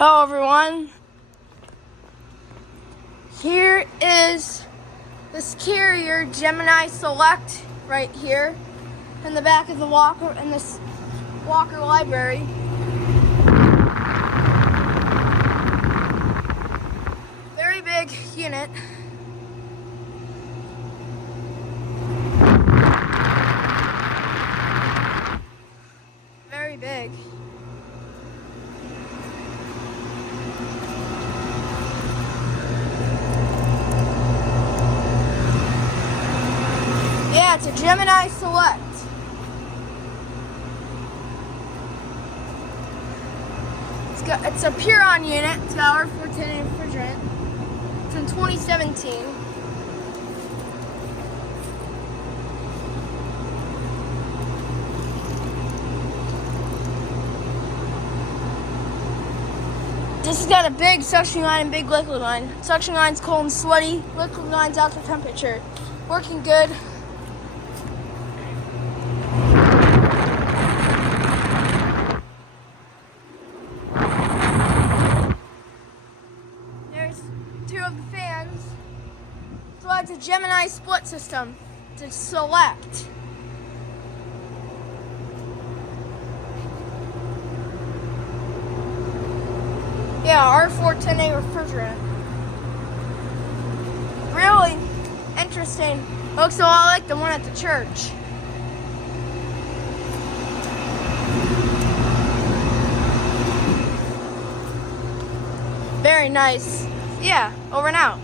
Hello everyone. Here is this carrier Gemini Select right here in the back of the Walker in this Walker library. Very big unit. Very big. Yeah, it's a Gemini Select. It's a Puron unit. It's got R410 refrigerant. It's in 2017. This has got a big suction line and big liquid line. Suction line's cold and sweaty. Liquid line's out to temperature. Working good. There's two of the fans. So it's a Gemini split system. It's a Select. Yeah, R410A refrigerant. Really interesting. Looks a lot like the one at the church. Very nice. Yeah, over and out.